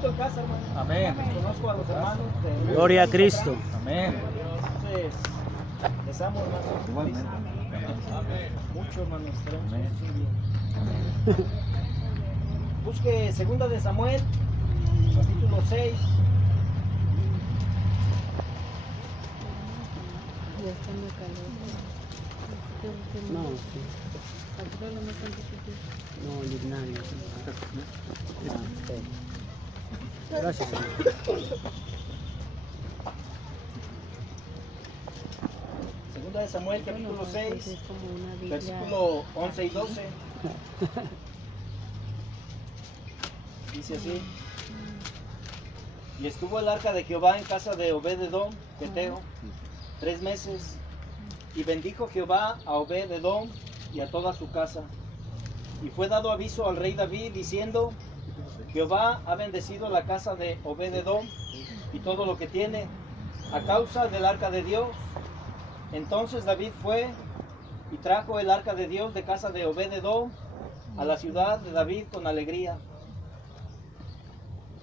siento en casa, hermano. Amén. Conozco a los hermanos. Gloria a Cristo. Amén. Entonces, les amo, hermano. Igualmente. Mucho, hermano. Estaremos muy bien. Busque 2 de Samuel, capítulo 6. No, sí. No, Lignario. Gracias, señor. 2 de Samuel, capítulo 6, versículo 11 y 12. Dice así: y estuvo el arca de Jehová en casa de Obed-edom, geteo, 3 meses, y bendijo Jehová a Obed-edom y a toda su casa. Y fue dado aviso al rey David diciendo: Jehová ha bendecido la casa de Obed-edom y todo lo que tiene, a causa del arca de Dios. Entonces David fue y trajo el arca de Dios de casa de Obed-edom a la ciudad de David con alegría.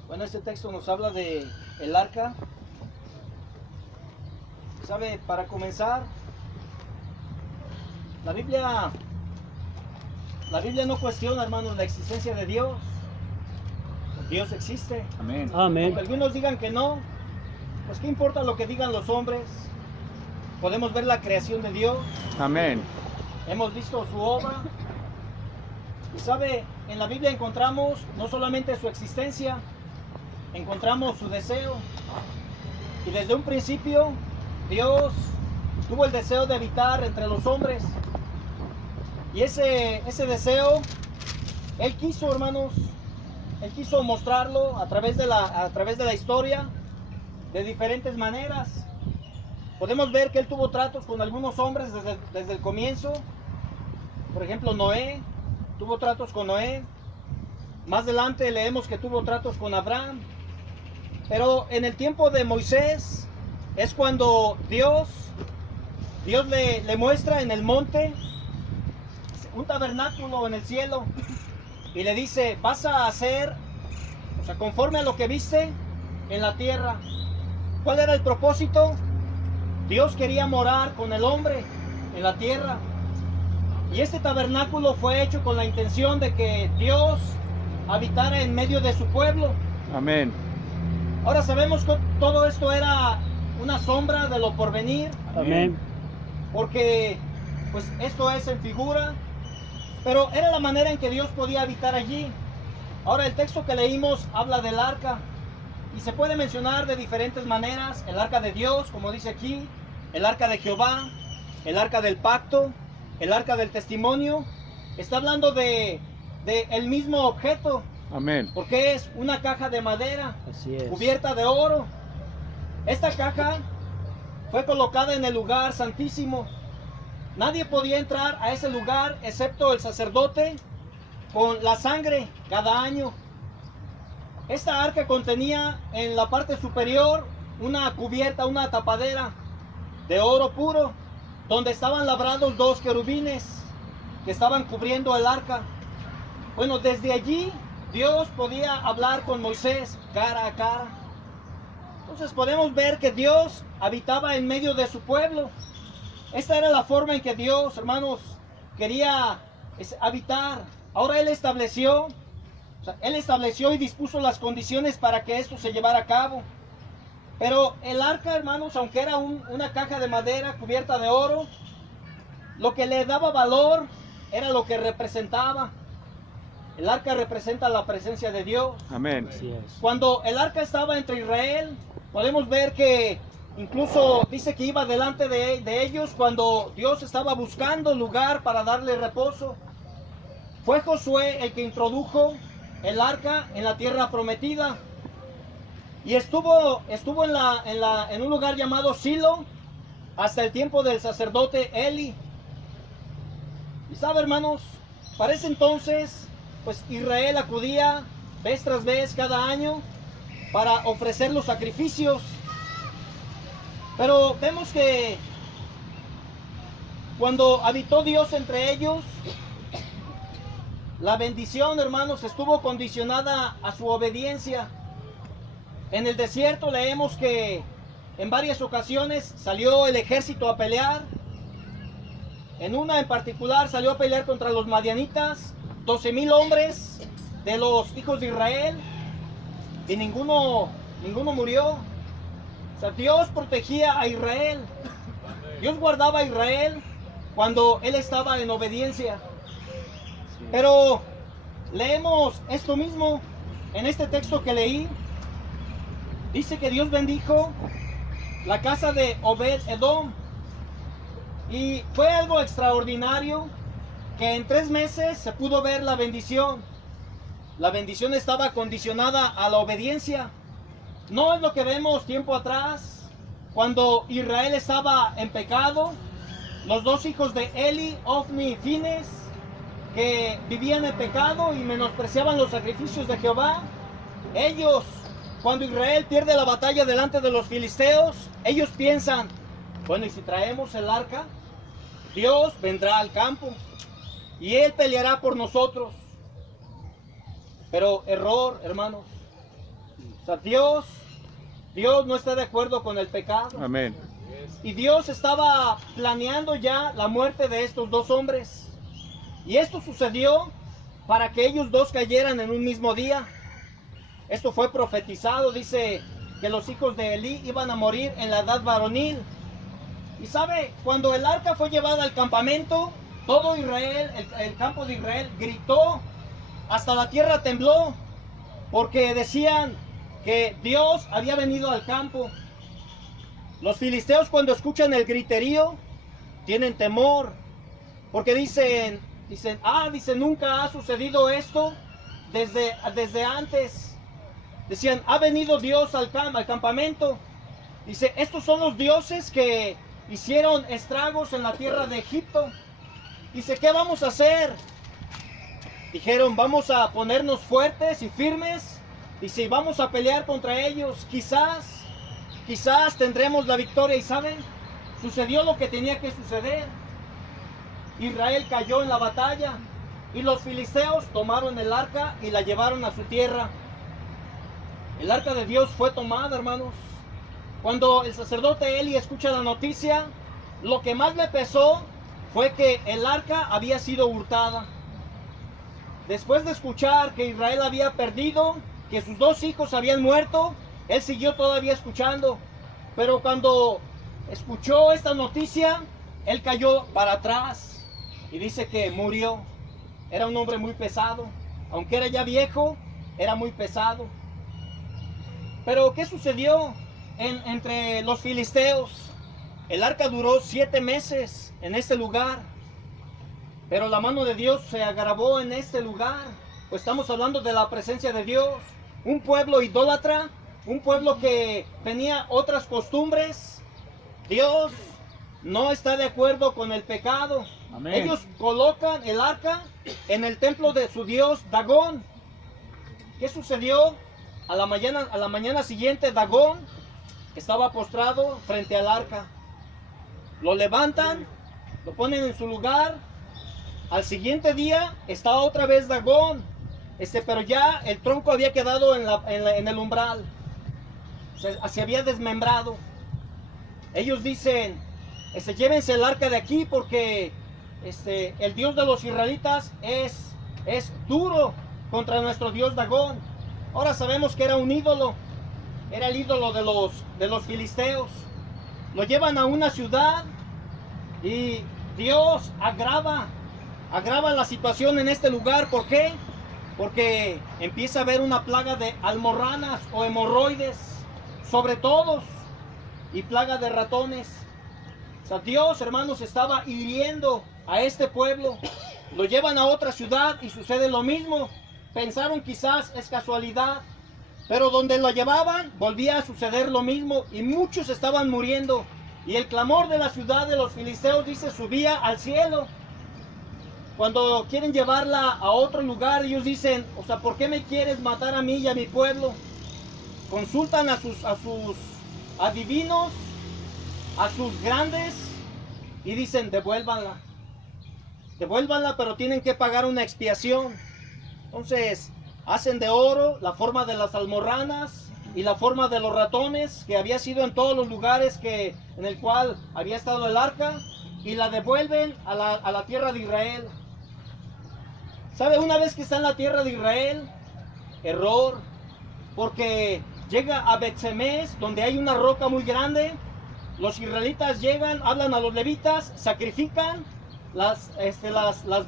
Bueno, este texto nos habla de el arca. ¿Sabe? Para comenzar, la Biblia no cuestiona, hermanos, la existencia de Dios. Dios existe. Amén. Amén. Aunque algunos digan que no, pues qué importa lo que digan los hombres. Podemos ver la creación de Dios. Amén. Hemos visto su obra. Y sabe, en la Biblia encontramos no solamente su existencia, encontramos su deseo. Y desde un principio, Dios tuvo el deseo de habitar entre los hombres. Y ese deseo, Él quiso, hermanos, Él quiso mostrarlo a través de la historia de diferentes maneras. Podemos ver que Él tuvo tratos con algunos hombres desde el comienzo. Por ejemplo, Noé, tuvo tratos con Noé. Más adelante leemos que tuvo tratos con Abraham. Pero en el tiempo de Moisés es cuando Dios le muestra en el monte un tabernáculo en el cielo y le dice: vas a hacer, o sea, conforme a lo que viste en la tierra. ¿Cuál era el propósito? Dios quería morar con el hombre en la tierra. Y este tabernáculo fue hecho con la intención de que Dios habitara en medio de su pueblo. Amén. Ahora sabemos que todo esto era una sombra de lo porvenir, Amén. porque pues esto es en figura, pero era la manera en que Dios podía habitar allí. Ahora el texto que leímos habla del arca y se puede mencionar de diferentes maneras: el arca de Dios, como dice aquí, el arca de Jehová, el arca del pacto, el arca del testimonio. Está hablando de el mismo objeto, Amén. porque es una caja de madera Así es. cubierta de oro. Esta caja fue colocada en el lugar santísimo. Nadie podía entrar a ese lugar excepto el sacerdote con la sangre cada año. Esta arca contenía en la parte superior una cubierta, una tapadera de oro puro, donde estaban labrados 2 querubines que estaban cubriendo el arca. Bueno, desde allí Dios podía hablar con Moisés cara a cara. Entonces podemos ver que Dios habitaba en medio de su pueblo. Esta era la forma en que Dios, hermanos, quería habitar. Ahora Él estableció y dispuso las condiciones para que esto se llevara a cabo. Pero el arca, hermanos, aunque era una caja de madera cubierta de oro, lo que le daba valor era lo que representaba. El arca representa la presencia de Dios. Amén. Así es. Cuando el arca estaba entre Israel, podemos ver que incluso dice que iba delante de ellos cuando Dios estaba buscando lugar para darle reposo. Fue Josué el que introdujo el arca en la tierra prometida. Y estuvo en un lugar llamado Silo hasta el tiempo del sacerdote Eli. Y sabe, hermanos, para ese entonces, pues Israel acudía vez tras vez cada año para ofrecer los sacrificios. Pero vemos que cuando habitó Dios entre ellos, la bendición, hermanos, estuvo condicionada a su obediencia. En el desierto leemos que en varias ocasiones salió el ejército a pelear. En una en particular salió a pelear contra los madianitas, 12,000 hombres de los hijos de Israel, y ninguno murió. O sea, Dios protegía a Israel. Dios guardaba a Israel cuando él estaba en obediencia. Pero leemos esto mismo en este texto que leí. Dice que Dios bendijo la casa de Obed-Edom. Y fue algo extraordinario que en 3 meses se pudo ver la bendición. La bendición estaba condicionada a la obediencia. No es lo que vemos tiempo atrás, cuando Israel estaba en pecado. Los 2 hijos de Eli, Ofni y Fines, que vivían en pecado y menospreciaban los sacrificios de Jehová. Ellos, cuando Israel pierde la batalla delante de los filisteos, ellos piensan, bueno, y si traemos el arca, Dios vendrá al campo y Él peleará por nosotros. Pero error, hermanos. O sea, Dios no está de acuerdo con el pecado. Amén. Y Dios estaba planeando ya la muerte de estos 2 hombres. Y esto sucedió para que ellos 2 cayeran en un mismo día. Esto fue profetizado, dice que los hijos de Elí iban a morir en la edad varonil. Y sabe, cuando el arca fue llevada al campamento, todo Israel, el campo de Israel gritó, hasta la tierra tembló, porque decían que Dios había venido al campo. Los filisteos, cuando escuchan el griterío, tienen temor, porque dicen, nunca ha sucedido esto desde antes. Decían, ha venido Dios al campamento. Dice, estos son los dioses que hicieron estragos en la tierra de Egipto. Dice, ¿qué vamos a hacer? Dijeron, vamos a ponernos fuertes y firmes. Dice, vamos a pelear contra ellos. Quizás tendremos la victoria. Y ¿saben? Sucedió lo que tenía que suceder. Israel cayó en la batalla y los filisteos tomaron el arca y la llevaron a su tierra. El arca de Dios fue tomada, hermanos. Cuando el sacerdote Eli escucha la noticia, lo que más le pesó fue que el arca había sido hurtada. Después de escuchar que Israel había perdido, que sus 2 hijos habían muerto, él siguió todavía escuchando. Pero cuando escuchó esta noticia, él cayó para atrás y dice que murió. Era un hombre muy pesado. Aunque era ya viejo, era muy pesado. Pero ¿qué sucedió entre los filisteos? El arca duró 7 meses en este lugar. Pero la mano de Dios se agravó en este lugar. Pues estamos hablando de la presencia de Dios. Un pueblo idólatra, un pueblo que tenía otras costumbres. Dios no está de acuerdo con el pecado. Amén. Ellos colocan el arca en el templo de su dios Dagón. ¿Qué sucedió? A la mañana siguiente, Dagón estaba postrado frente al arca. Lo levantan, lo ponen en su lugar. Al siguiente día está otra vez Dagón, pero ya el tronco había quedado en el umbral. Se había desmembrado. Ellos dicen, llévense el arca de aquí porque el Dios de los israelitas es duro contra nuestro Dios Dagón. Ahora sabemos que era un ídolo, era el ídolo de los filisteos. Lo llevan a una ciudad y Dios agrava la situación en este lugar. ¿Por qué? Porque empieza a haber una plaga de almorranas o hemorroides sobre todos y plaga de ratones. O sea, Dios, hermanos, estaba hiriendo a este pueblo. Lo llevan a otra ciudad y sucede lo mismo. Pensaron quizás es casualidad, pero donde lo llevaban volvía a suceder lo mismo y muchos estaban muriendo. Y el clamor de la ciudad de los filisteos, dice, subía al cielo. Cuando quieren llevarla a otro lugar, ellos dicen, o sea, ¿por qué me quieres matar a mí y a mi pueblo? Consultan a sus adivinos, a sus grandes, y dicen, devuélvanla. Devuélvanla, pero tienen que pagar una expiación. Entonces, hacen de oro la forma de las almorranas, y la forma de los ratones que había sido en todos los lugares en el cual había estado el arca, y la devuelven a la tierra de Israel. ¿Sabe? Una vez que está en la tierra de Israel, error, porque llega a Bet-Semes, donde hay una roca muy grande. Los israelitas llegan, hablan a los levitas, sacrifican las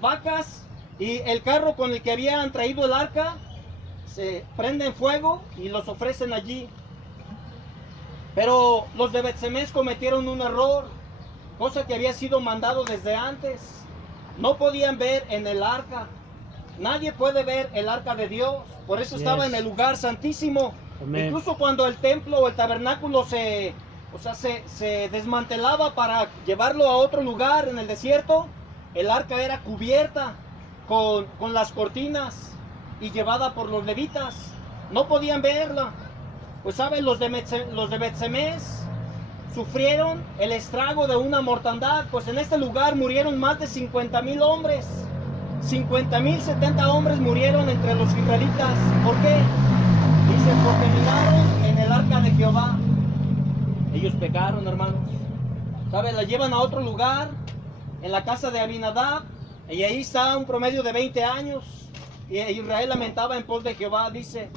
vacas, y el carro con el que habían traído el arca se prende en fuego y los ofrecen allí. Pero los de Bet-Semes cometieron un error, cosa que había sido mandado desde antes. No podían ver en el arca. Nadie puede ver el arca de Dios, por eso estaba en el lugar santísimo. Amén. Incluso cuando el templo o el tabernáculo se desmantelaba para llevarlo a otro lugar en el desierto, el arca era cubierta con las cortinas y llevada por los levitas. No podían verla. Pues saben, los de Bet-Semes sufrieron el estrago de una mortandad, pues en este lugar murieron más de 50,000 hombres. 50,000, 70 hombres murieron entre los israelitas. ¿Por qué? Dice, porque miraron en el arca de Jehová. Ellos pecaron, hermanos. ¿Sabe? La llevan a otro lugar, en la casa de Abinadab, y ahí está un promedio de 20 años. Y Israel lamentaba en pos de Jehová, dice,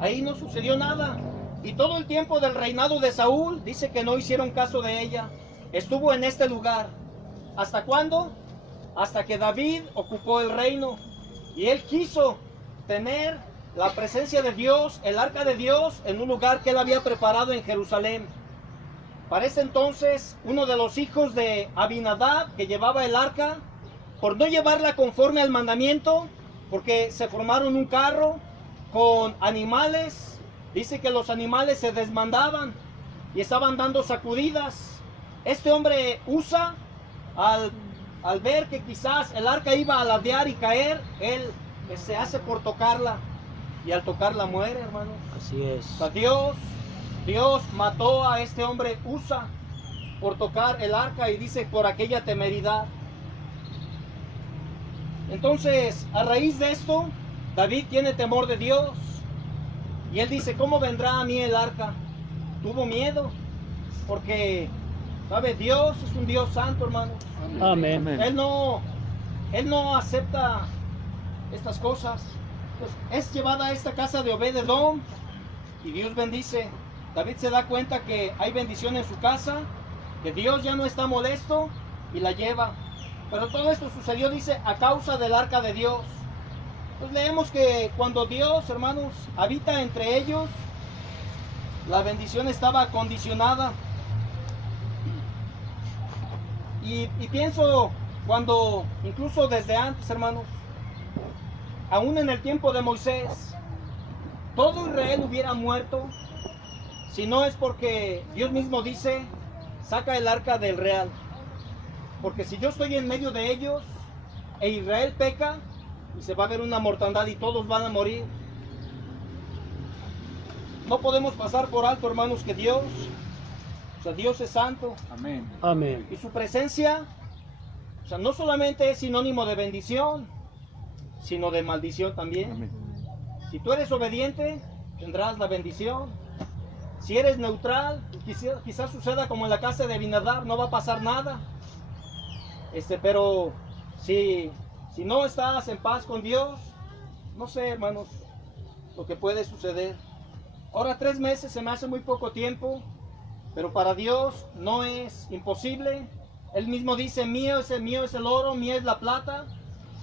ahí no sucedió nada. Y todo el tiempo del reinado de Saúl, dice que no hicieron caso de ella. Estuvo en este lugar. ¿Hasta cuándo? Hasta que David ocupó el reino. Y él quiso tener la presencia de Dios, el arca de Dios, en un lugar que él había preparado en Jerusalén. Para ese entonces, uno de los hijos de Abinadab, que llevaba el arca, por no llevarla conforme al mandamiento, porque se formaron un carro con animales, dice que los animales se desmandaban y estaban dando sacudidas. Este hombre Usa, al ver que quizás el arca iba a ladear y caer, él se hace por tocarla, y al tocarla muere, hermanos. Así es. O sea, Dios mató a este hombre Usa por tocar el arca, y dice por aquella temeridad. Entonces, a raíz de esto, David tiene temor de Dios, y él dice, ¿cómo vendrá a mí el arca? Tuvo miedo, porque, ¿sabe? Dios es un Dios santo, hermano. Amén. Él no acepta estas cosas. Pues es llevada a esta casa de Obed-Edom, y Dios bendice. David se da cuenta que hay bendición en su casa, que Dios ya no está molesto, y la lleva. Pero todo esto sucedió, dice, a causa del arca de Dios. Pues leemos que cuando Dios, hermanos, habita entre ellos, la bendición estaba condicionada. Y pienso, cuando, incluso desde antes, hermanos, aún en el tiempo de Moisés, todo Israel hubiera muerto, si no es porque Dios mismo dice, saca el arca del real. Porque si yo estoy en medio de ellos, e Israel peca, y se va a ver una mortandad y todos van a morir. No podemos pasar por alto, hermanos, que Dios, o sea, Dios es santo. Amén. Amén. Y su presencia, o sea, no solamente es sinónimo de bendición, sino de maldición también. Amén. Si tú eres obediente, tendrás la bendición. Si eres neutral, quizás suceda como en la casa de Abinadab, no va a pasar nada. Pero si no estás en paz con Dios, no sé, hermanos, lo que puede suceder. Ahora 3 meses se me hace muy poco tiempo, pero para Dios no es imposible. Él mismo dice, mío es el oro, mía es la plata.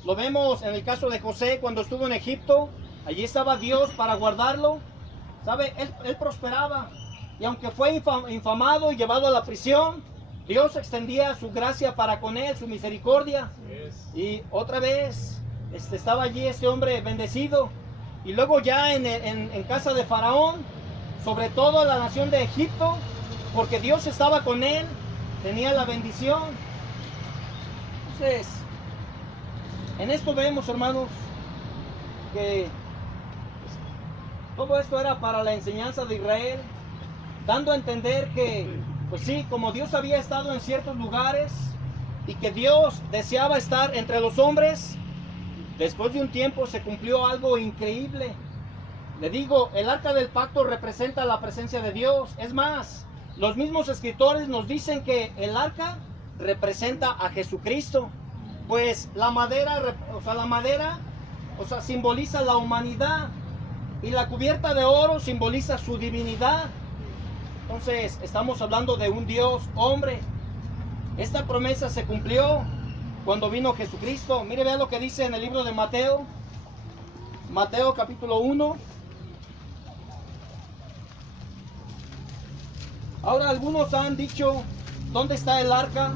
Lo vemos en el caso de José cuando estuvo en Egipto. Allí estaba Dios para guardarlo. ¿Sabe? Él prosperaba. Y aunque fue infamado y llevado a la prisión, Dios extendía su gracia para con él, su misericordia. Y otra vez estaba allí este hombre bendecido. Y luego ya en casa de Faraón, sobre todo la nación de Egipto, porque Dios estaba con él, tenía la bendición. Entonces, en esto vemos, hermanos, que todo esto era para la enseñanza de Israel, dando a entender que, pues sí, como Dios había estado en ciertos lugares y que Dios deseaba estar entre los hombres, después de un tiempo se cumplió algo increíble. Le digo, el arca del pacto representa la presencia de Dios. Es más, los mismos escritores nos dicen que el arca representa a Jesucristo. Pues la madera, simboliza la humanidad. Y la cubierta de oro simboliza su divinidad. Entonces, estamos hablando de un Dios hombre. Esta promesa se cumplió cuando vino Jesucristo. Mire, vea lo que dice en el libro de Mateo. Mateo capítulo 1. Ahora algunos han dicho, ¿dónde está el arca?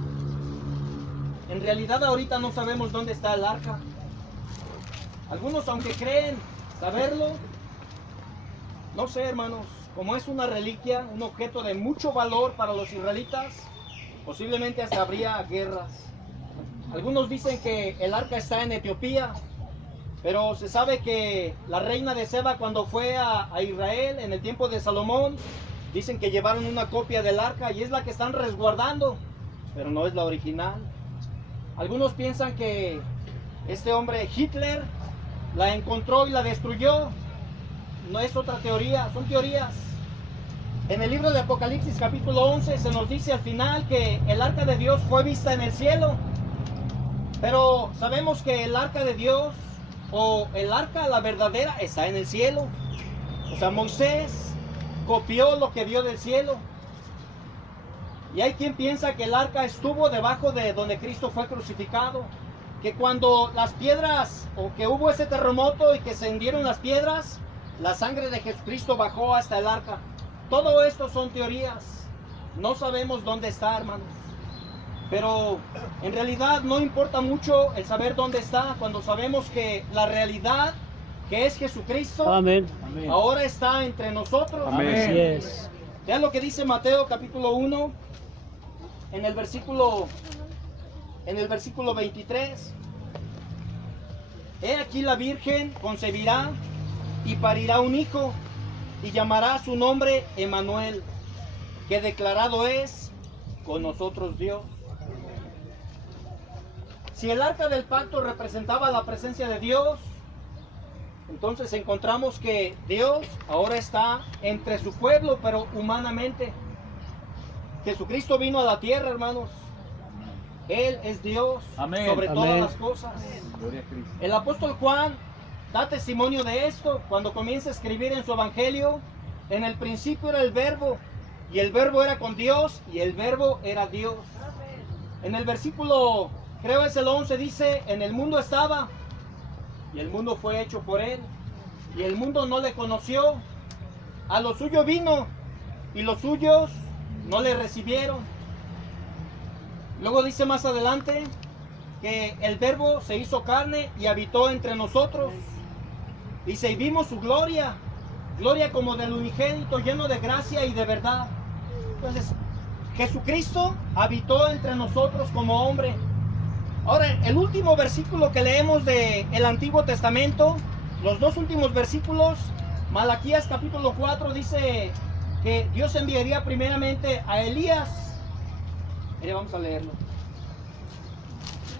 En realidad ahorita no sabemos dónde está el arca. Algunos, aunque creen saberlo, no sé, hermanos, como es una reliquia, un objeto de mucho valor para los israelitas, posiblemente hasta habría guerras. Algunos dicen que el arca está en Etiopía, pero se sabe que la reina de Seba, cuando fue a Israel en el tiempo de Salomón, dicen que llevaron una copia del arca y es la que están resguardando, pero no es la original. Algunos piensan que este hombre Hitler la encontró y la destruyó. No es otra teoría, son teorías. En el libro de Apocalipsis capítulo 11 se nos dice al final que el arca de Dios fue vista en el cielo. Pero sabemos que el arca de Dios, o el arca, la verdadera, está en el cielo. O sea, Moisés copió lo que vio del cielo. Y hay quien piensa que el arca estuvo debajo de donde Cristo fue crucificado. Que cuando las piedras, o que hubo ese terremoto y que se hundieron las piedras, la sangre de Jesucristo bajó hasta el arca. Todo esto son teorías. No sabemos dónde está, hermanos. Pero en realidad no importa mucho el saber dónde está, cuando sabemos que la realidad, que es Jesucristo, Amén. ahora está entre nosotros. Amén. Así es. Vean lo que dice Mateo capítulo 1, en el versículo 23. He aquí la Virgen concebirá y parirá un hijo, y llamará su nombre Emmanuel, que declarado es con nosotros Dios. Si el arca del pacto representaba la presencia de Dios, entonces encontramos que Dios ahora está entre su pueblo, pero humanamente. Jesucristo vino a la tierra, hermanos. Él es Dios. Amén. Sobre Amén. todas las cosas. Gloria a Cristo. El apóstol Juan da testimonio de esto cuando comienza a escribir en su evangelio. En el principio era el verbo, y el verbo era con Dios, y el verbo era Dios. En el versículo, creo es el 11, dice, en el mundo estaba, y el mundo fue hecho por él, y el mundo no le conoció. A lo suyo vino, y los suyos no le recibieron. Luego dice más adelante que el verbo se hizo carne y habitó entre nosotros. Dice, y vimos su gloria, gloria como del unigénito, lleno de gracia y de verdad. Entonces, Jesucristo habitó entre nosotros como hombre. Ahora, el último versículo que leemos del Antiguo Testamento, los dos últimos versículos, Malaquías capítulo 4 dice que Dios enviaría primeramente a Elías. Mire, vamos a leerlo.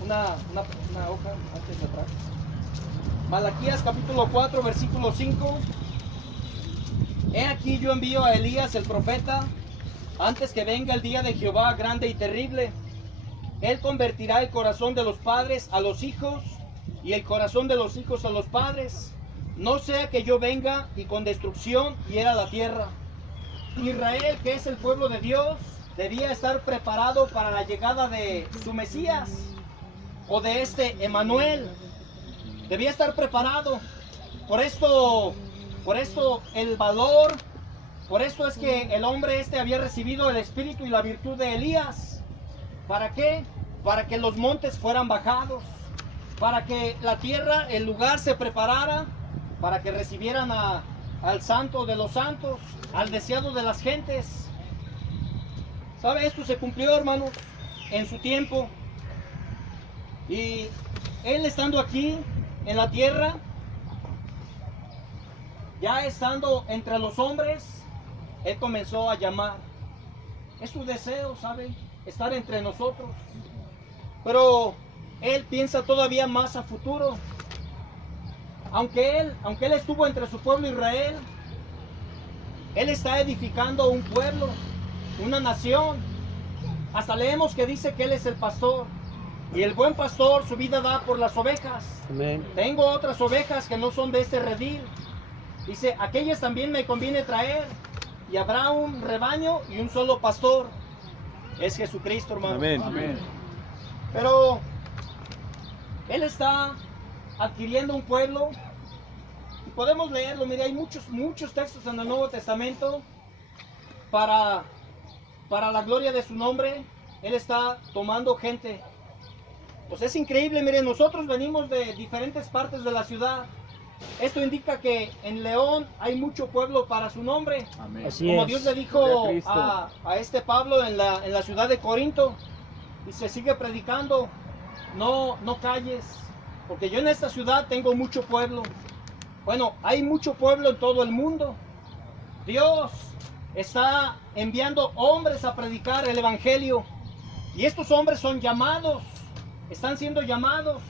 Una hoja antes de atrás. Malaquías capítulo 4, versículo 5. He aquí yo envío a Elías el profeta, antes que venga el día de Jehová grande y terrible. Él convertirá el corazón de los padres a los hijos, y el corazón de los hijos a los padres. No sea que yo venga y con destrucción hiera la tierra. Israel, que es el pueblo de Dios, debía estar preparado para la llegada de su Mesías, o de este Emmanuel. Debía estar preparado. Por esto el valor, por esto es que el hombre había recibido el espíritu y la virtud de Elías. ¿Para qué? Para que los montes fueran bajados, para que la tierra, el lugar se preparara, para que recibieran al santo de los santos, al deseado de las gentes. ¿Sabe? Esto se cumplió, hermanos, en su tiempo. Y él estando aquí en la tierra, ya estando entre los hombres, él comenzó a llamar. Es su deseo, ¿sabe? Estar entre nosotros. Pero él piensa todavía más a futuro. aunque él estuvo entre su pueblo Israel, Él está edificando un pueblo, una nación. Hasta leemos que dice que Él es el pastor. Y el buen pastor su vida da por las ovejas. Amén. Tengo otras ovejas que no son de este redil. Dice, aquellas también me conviene traer. Y habrá un rebaño y un solo pastor. Es Jesucristo, hermano. Amén. Amén. Pero Él está adquiriendo un pueblo. Y podemos leerlo. Mire, hay muchos textos en el Nuevo Testamento para la gloria de su nombre. Él está tomando gente. Pues es increíble, miren, nosotros venimos de diferentes partes de la ciudad. Esto indica que en León hay mucho pueblo para su nombre. Amén. Así Como es. Dios le dijo Gloria a Cristo. a este Pablo en la ciudad de Corinto, y se sigue predicando, no calles, porque yo en esta ciudad tengo mucho pueblo. Bueno, hay mucho pueblo en todo el mundo. Dios está enviando hombres a predicar el evangelio, y estos hombres son llamados, están siendo llamados.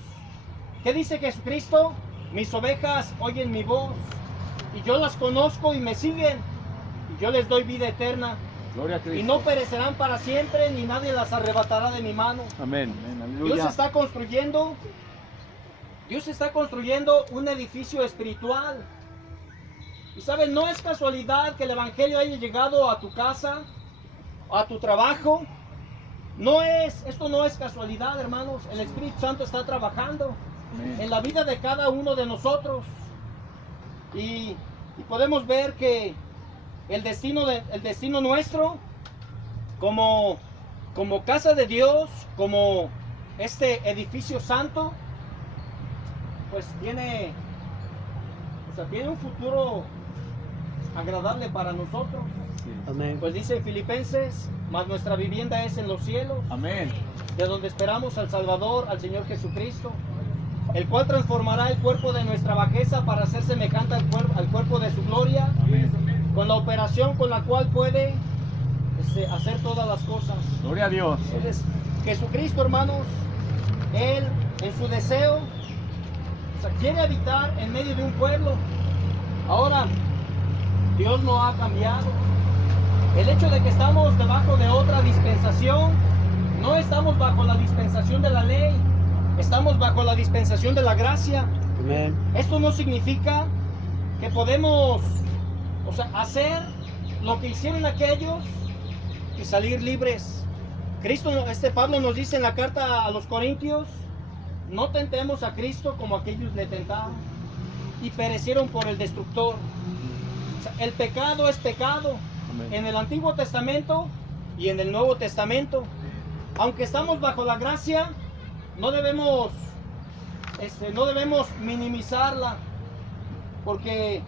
¿Qué dice Jesucristo? Mis ovejas oyen mi voz, y yo las conozco y me siguen, y yo les doy vida eterna, Gloria a y Cristo. no perecerán para siempre, ni nadie las arrebatará de mi mano. Amén. Amén. Dios Aleluya. está construyendo un edificio espiritual. Y saben, no es casualidad que el evangelio haya llegado a tu casa, a tu trabajo. Esto no es casualidad, hermanos. El Espíritu Santo está trabajando Amén. en la vida de cada uno de nosotros. Y podemos ver que el destino nuestro, como casa de Dios, como este edificio santo, pues tiene un futuro agradable para nosotros. Sí. Amén. Pues dice en Filipenses, mas nuestra vivienda es en los cielos, Amén. de donde esperamos al Salvador, al Señor Jesucristo, el cual transformará el cuerpo de nuestra bajeza para ser semejante al cuerpo de su gloria, con la operación con la cual puede hacer todas las cosas. Gloria a Dios. Él es Jesucristo, hermanos. Él, en su deseo, quiere habitar en medio de un pueblo. Ahora, Dios no ha cambiado. El hecho de que estamos debajo de otra dispensación, no estamos bajo la dispensación de la ley, estamos bajo la dispensación de la gracia. Amén. Esto no significa que podemos hacer lo que hicieron aquellos y salir libres. Pablo nos dice en la carta a los Corintios, no tentemos a Cristo como aquellos le tentaron y perecieron por el destructor. El pecado es pecado. Amén. En el Antiguo Testamento y en el Nuevo Testamento. Aunque estamos bajo la gracia, no debemos minimizarla, porque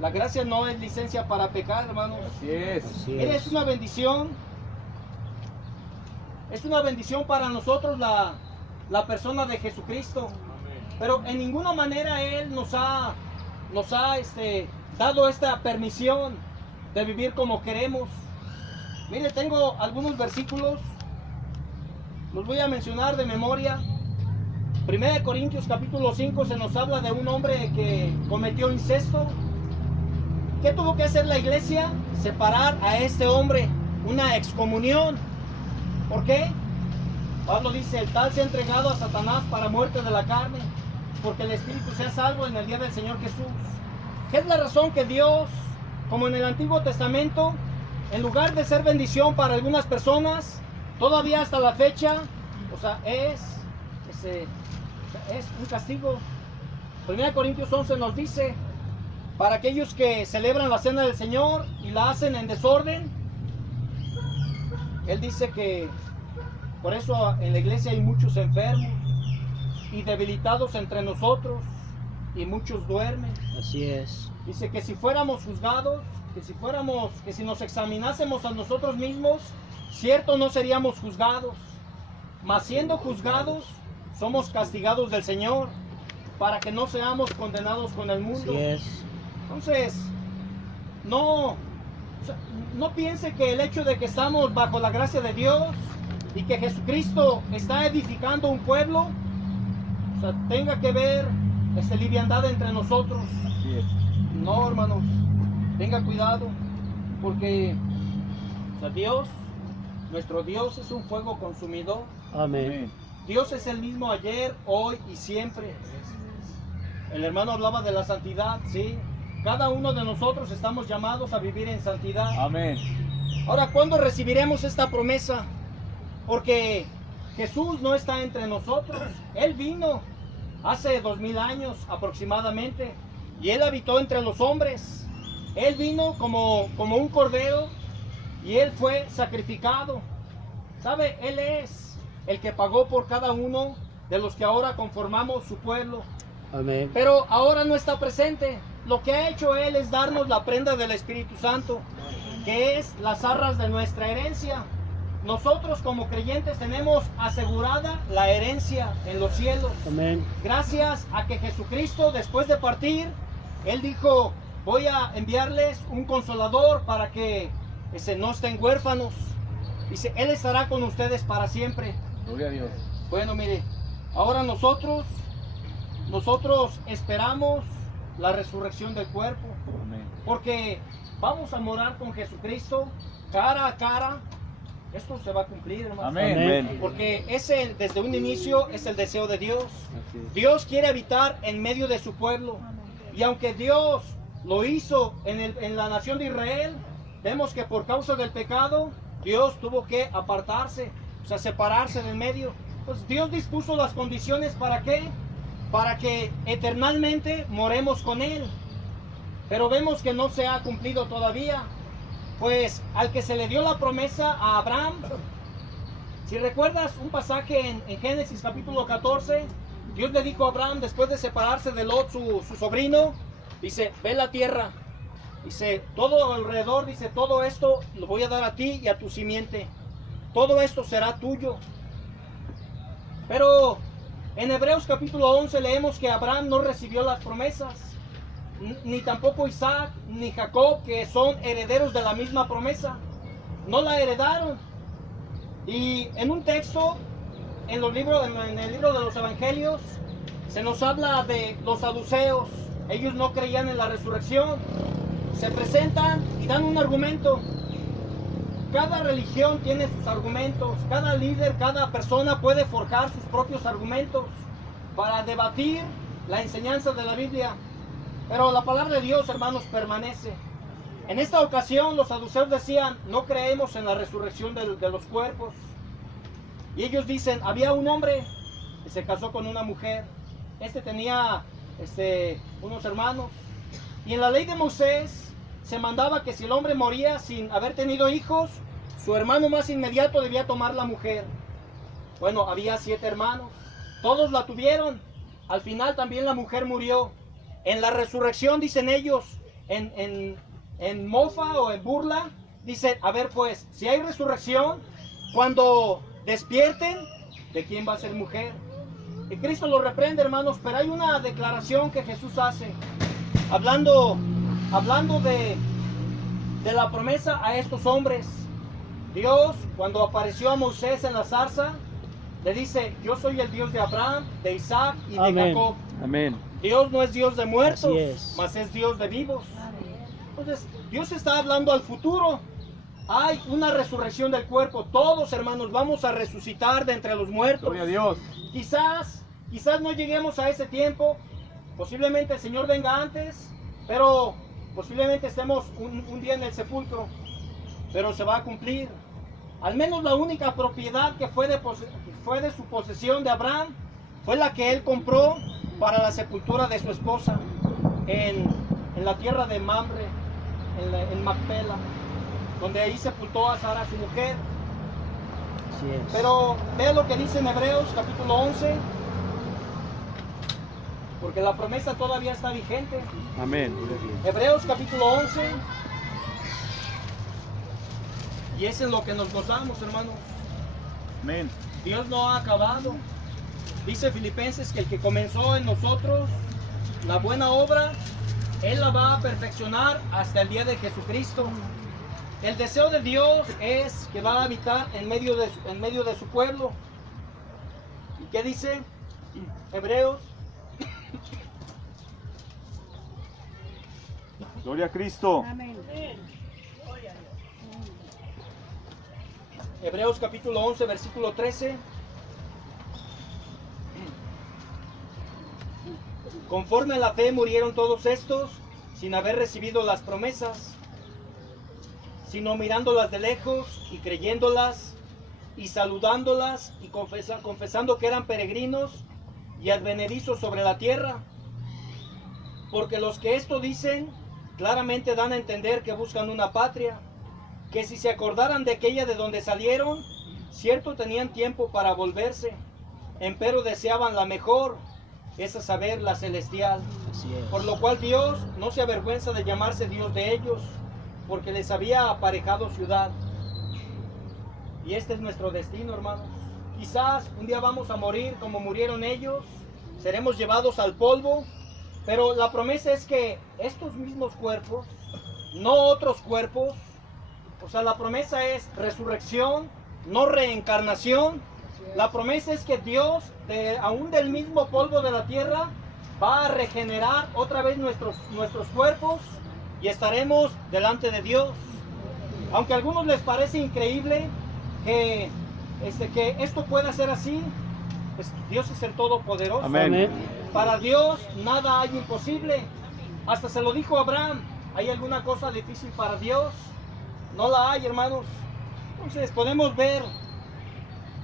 la gracia no es licencia para pecar, hermanos. Así es. Así Mire, es. es una bendición. Es una bendición para nosotros la persona de Jesucristo. Pero en ninguna manera Él nos ha dado esta permisión de vivir como queremos. Mire, tengo algunos versículos, los voy a mencionar de memoria. 1 Corintios capítulo 5 se nos habla de un hombre que cometió incesto. ¿Qué tuvo que hacer la iglesia? Separar a este hombre, una excomunión. ¿Por qué? Pablo dice, el tal se ha entregado a Satanás para muerte de la carne, porque el espíritu sea salvo en el día del Señor Jesús. ¿Qué es la razón que Dios, como en el Antiguo Testamento, en lugar de ser bendición para algunas personas, todavía hasta la fecha, es un castigo? 1 Corintios 11 nos dice, para aquellos que celebran la cena del Señor y la hacen en desorden, Él dice que por eso en la iglesia hay muchos enfermos y debilitados entre nosotros, y muchos duermen. Así es. Dice que si fuéramos juzgados, que si nos examinásemos a nosotros mismos, cierto no seríamos juzgados, mas siendo juzgados, somos castigados del Señor, para que no seamos condenados con el mundo. Así es. Entonces, no piense que el hecho de que estamos bajo la gracia de Dios y que Jesucristo está edificando un pueblo, tenga que ver liviandad entre nosotros. Así es. No, hermanos, tenga cuidado, porque o sea, Dios, nuestro Dios es un fuego consumidor. Amén. Dios es el mismo ayer, hoy y siempre. El hermano hablaba de la santidad, sí. Cada uno de nosotros estamos llamados a vivir en santidad. Amén. Ahora, ¿cuándo recibiremos esta promesa? Porque Jesús no está entre nosotros. Él vino hace 2000 años aproximadamente y Él habitó entre los hombres. Él vino como un cordero y Él fue sacrificado. ¿Sabe? Él es el que pagó por cada uno de los que ahora conformamos su pueblo. Amén. Pero ahora no está presente. Lo que ha hecho Él es darnos la prenda del Espíritu Santo, que es las arras de nuestra herencia. Nosotros como creyentes tenemos asegurada la herencia en los cielos. Amén. Gracias a que Jesucristo, después de partir, Él dijo, voy a enviarles un consolador para que no estén huérfanos. Dice, Él estará con ustedes para siempre. Gloria a Dios. Bueno, mire, ahora nosotros esperamos la resurrección del cuerpo, Amén. porque vamos a morar con Jesucristo cara a cara. Esto se va a cumplir, hermano. Amén. Amén. Porque desde un inicio es el deseo de Dios. Así es. Dios quiere habitar en medio de su pueblo. Y aunque Dios lo hizo en la nación de Israel, vemos que por causa del pecado, Dios tuvo que apartarse, o sea, separarse del medio. Pues Dios dispuso las condiciones ¿para qué? Para que eternamente moremos con Él. Pero vemos que no se ha cumplido todavía. Pues al que se le dio la promesa a Abraham, si recuerdas un pasaje en Génesis capítulo 14, Dios le dijo a Abraham, después de separarse de Lot, su sobrino, dice, ve la tierra, dice, todo alrededor, dice, todo esto lo voy a dar a ti y a tu simiente, todo esto será tuyo. Pero en Hebreos capítulo 11 leemos que Abraham no recibió las promesas, ni tampoco Isaac, ni Jacob, que son herederos de la misma promesa, no la heredaron. Y en un texto, en el libro de los Evangelios, se nos habla de los saduceos. Ellos no creían en la resurrección. Se presentan y dan un argumento. Cada religión tiene sus argumentos. Cada líder, cada persona puede forjar sus propios argumentos para debatir la enseñanza de la Biblia. Pero la palabra de Dios, hermanos, permanece. En esta ocasión los saduceos decían, no creemos en la resurrección de los cuerpos. Y ellos dicen, había un hombre que se casó con una mujer. Tenía unos hermanos. Y en la ley de Moisés se mandaba que si el hombre moría sin haber tenido hijos, su hermano más inmediato debía tomar la mujer. Bueno, había 7 hermanos. Todos la tuvieron. Al final también la mujer murió. En la resurrección, dicen ellos, en mofa o en burla, dicen, a ver pues, si hay resurrección, cuando despierten, ¿de quién va a ser mujer? Y Cristo lo reprende, hermanos, pero hay una declaración que Jesús hace, hablando de la promesa a estos hombres. Dios, cuando apareció a Moisés en la zarza, le dice, yo soy el Dios de Abraham, de Isaac y de Amén. Jacob. Amén. Dios no es Dios de muertos, Así es. mas es Dios de vivos. Entonces, Dios está hablando al futuro. Hay una resurrección del cuerpo. Todos, hermanos, vamos a resucitar de entre los muertos. Gloria a Dios. Quizás no lleguemos a ese tiempo. Posiblemente el Señor venga antes, pero posiblemente estemos un día en el sepulcro. Pero se va a cumplir. Al menos la única propiedad que fue de su posesión de Abraham fue la que él compró para la sepultura de su esposa en la tierra de Mamre, en Macpela, donde ahí sepultó a Sara, su mujer. Así es. Pero vea lo que dice en Hebreos capítulo 11, porque la promesa todavía está vigente. Amén. Hebreos capítulo 11, y es en lo que nos gozamos, hermanos. Amén. Dios no ha acabado. Dice Filipenses que el que comenzó en nosotros la buena obra, Él la va a perfeccionar hasta el día de Jesucristo. El deseo de Dios es que va a habitar en medio de su pueblo. ¿Y qué dice Hebreos? Gloria a Cristo. Hebreos capítulo 11, versículo 13. Conforme a la fe murieron todos estos, sin haber recibido las promesas, sino mirándolas de lejos y creyéndolas y saludándolas y confesando que eran peregrinos y advenedizos sobre la tierra. Porque los que esto dicen claramente dan a entender que buscan una patria, que si se acordaran de aquella de donde salieron, cierto tenían tiempo para volverse, empero deseaban la mejor, es a saber, la celestial. Así es. Por lo cual Dios no se avergüenza de llamarse Dios de ellos, porque les había aparejado ciudad. Y este es nuestro destino, hermanos. Quizás un día vamos a morir como murieron ellos, seremos llevados al polvo, pero la promesa es que estos mismos cuerpos, no otros cuerpos, o sea, la promesa es resurrección, no reencarnación. La promesa es que Dios, aún del mismo polvo de la tierra, va a regenerar otra vez nuestros cuerpos y estaremos delante de Dios. Aunque a algunos les parece increíble que esto pueda ser así, pues Dios es el Todopoderoso. Amén. Para Dios nada hay imposible. Hasta se lo dijo Abraham, ¿hay alguna cosa difícil para Dios? No la hay, hermanos. Entonces podemos ver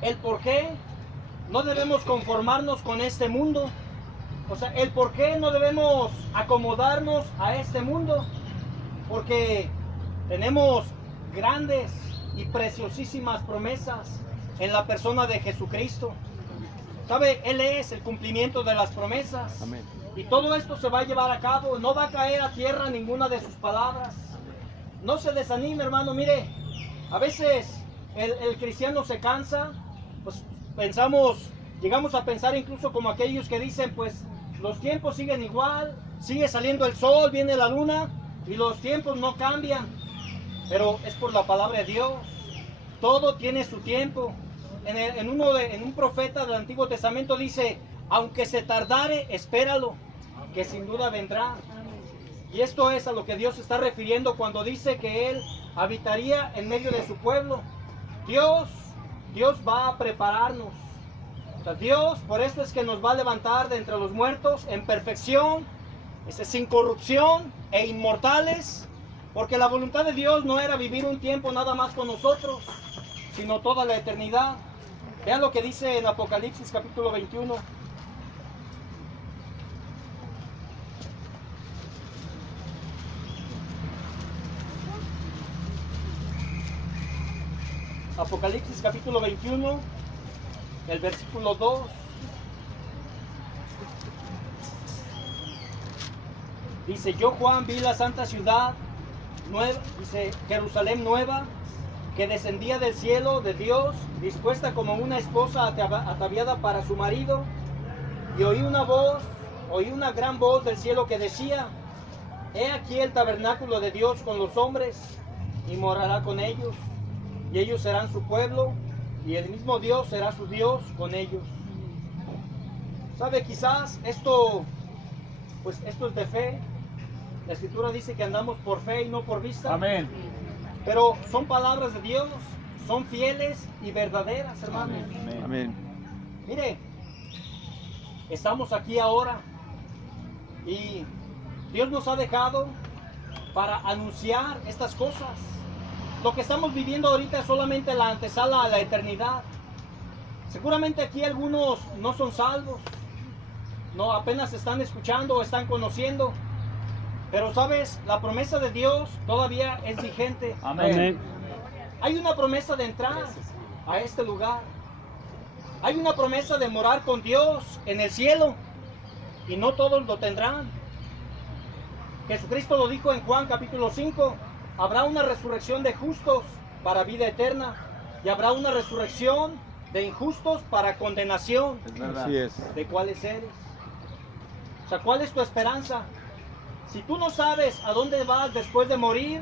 el por qué no debemos conformarnos con este mundo. O sea, el por qué no debemos acomodarnos a este mundo. Porque tenemos grandes y preciosísimas promesas en la persona de Jesucristo. ¿Sabe? Él es el cumplimiento de las promesas. Amén. Y todo esto se va a llevar a cabo. No va a caer a tierra ninguna de sus palabras. No se desanime, hermano. Mire, a veces el cristiano se cansa. Pues llegamos a pensar incluso como aquellos que dicen, pues los tiempos siguen igual, sigue saliendo el sol, viene la luna y los tiempos no cambian. Pero es por la palabra de Dios. Todo tiene su tiempo. En un profeta del Antiguo Testamento dice, aunque se tardare, espéralo, que sin duda vendrá. Y esto es a lo que Dios se está refiriendo cuando dice que Él habitaría en medio de su pueblo. Dios va a prepararnos. O sea, Dios, por eso es que nos va a levantar de entre los muertos en perfección, sin corrupción e inmortales. Porque la voluntad de Dios no era vivir un tiempo nada más con nosotros, sino toda la eternidad. Vean lo que dice en Apocalipsis capítulo 21. Apocalipsis capítulo 21, el versículo 2. Dice, yo Juan vi la santa ciudad nueva, dice Jerusalén nueva, que descendía del cielo de Dios, dispuesta como una esposa ataviada para su marido, y oí una gran voz del cielo que decía, he aquí el tabernáculo de Dios con los hombres, y morará con ellos, y ellos serán su pueblo, y el mismo Dios será su Dios con ellos. ¿Sabe? Quizás esto es de fe. La Escritura dice que andamos por fe y no por vista. Amén. Pero son palabras de Dios, son fieles y verdaderas, hermanos. Amén. Mire, estamos aquí ahora y Dios nos ha dejado para anunciar estas cosas. Lo que estamos viviendo ahorita es solamente la antesala a la eternidad. Seguramente aquí algunos no son salvos, no apenas están escuchando o están conociendo. Pero sabes, la promesa de Dios todavía es vigente. Amén. Hay una promesa de entrar a este lugar. Hay una promesa de morar con Dios en el cielo. Y no todos lo tendrán. Jesucristo lo dijo en Juan capítulo 5. Habrá una resurrección de justos para vida eterna. Y habrá una resurrección de injustos para condenación. Es verdad. Así es. ¿De cuáles eres? O sea, ¿cuál es tu esperanza? Si tú no sabes a dónde vas después de morir,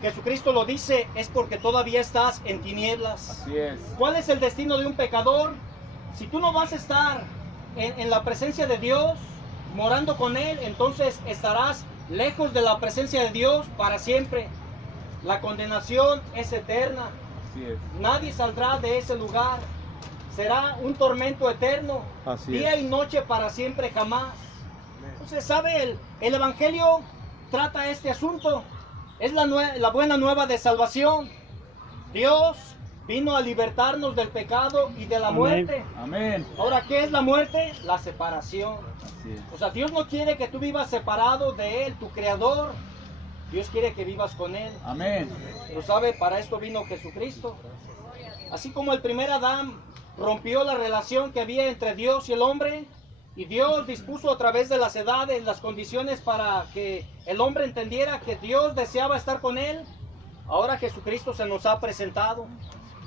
Jesucristo lo dice, es porque todavía estás en tinieblas. Así es. ¿Cuál es el destino de un pecador? Si tú no vas a estar en la presencia de Dios, morando con Él, entonces estarás lejos de la presencia de Dios para siempre. La condenación es eterna. Así es. Nadie saldrá de ese lugar. Será un tormento eterno, Así día es. y noche para siempre jamás. Entonces, ¿sabe? El Evangelio trata este asunto. Es la buena nueva de salvación. Dios vino a libertarnos del pecado y de la Amén. muerte. Amén. Ahora, ¿qué es la muerte? La separación. Así es. O sea, Dios no quiere que tú vivas separado de Él, tu Creador. Dios quiere que vivas con Él. Amén. Pero sabe, para esto vino Jesucristo. Así como el primer Adán rompió la relación que había entre Dios y el hombre, y Dios dispuso a través de las edades, las condiciones para que el hombre entendiera que Dios deseaba estar con él, ahora Jesucristo se nos ha presentado.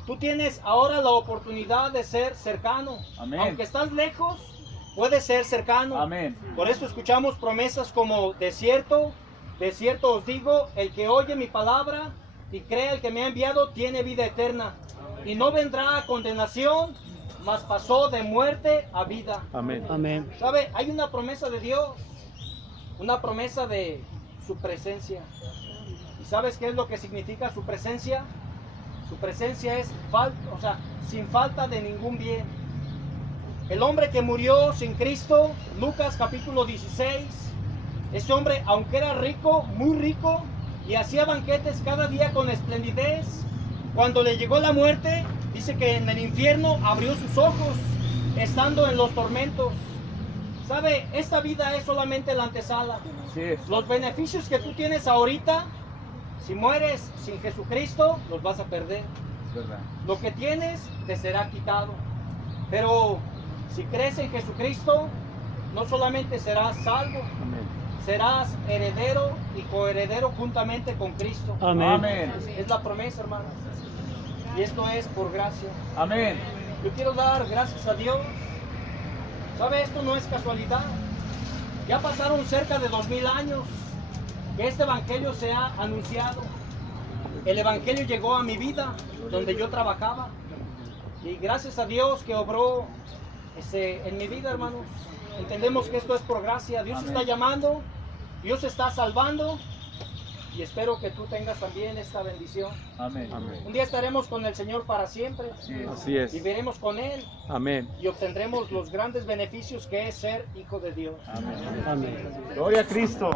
Tú tienes ahora la oportunidad de ser cercano. Amén. Aunque estás lejos, puedes ser cercano. Amén. Por eso escuchamos promesas como: de cierto os digo, el que oye mi palabra y cree el que me ha enviado tiene vida eterna, y no vendrá a condenación, mas pasó de muerte a vida. Amén. Amén. ¿Sabe? Hay una promesa de Dios, una promesa de su presencia. ¿Y sabes qué es lo que significa su presencia? Su presencia es sin falta de ningún bien. El hombre que murió sin Cristo, Lucas capítulo 16, ese hombre, aunque era rico, muy rico, y hacía banquetes cada día con esplendidez, cuando le llegó la muerte, dice que en el infierno abrió sus ojos, estando en los tormentos. ¿Sabe? Esta vida es solamente la antesala. Así es. Los beneficios que tú tienes ahorita, si mueres sin Jesucristo, los vas a perder. Es verdad. Lo que tienes te será quitado. Pero si crees en Jesucristo, no solamente serás salvo, Amén. serás heredero y coheredero juntamente con Cristo. Amén. Amén. Es la promesa, hermanos. Y esto es por gracia. Amén. Yo quiero dar gracias a Dios. ¿Sabe? Esto no es casualidad. Ya pasaron cerca de 2000 años que este evangelio se ha anunciado. El evangelio llegó a mi vida, donde yo trabajaba. Y gracias a Dios que obró en mi vida, hermanos. Entendemos que esto es por gracia. Dios Amén. está llamando, Dios está salvando. Y espero que tú tengas también esta bendición. Amén. Amén. Un día estaremos con el Señor para siempre. Así es. Viviremos con Él Amén. y obtendremos los grandes beneficios que es ser hijo de Dios. Amén. Amén. Gloria a Cristo.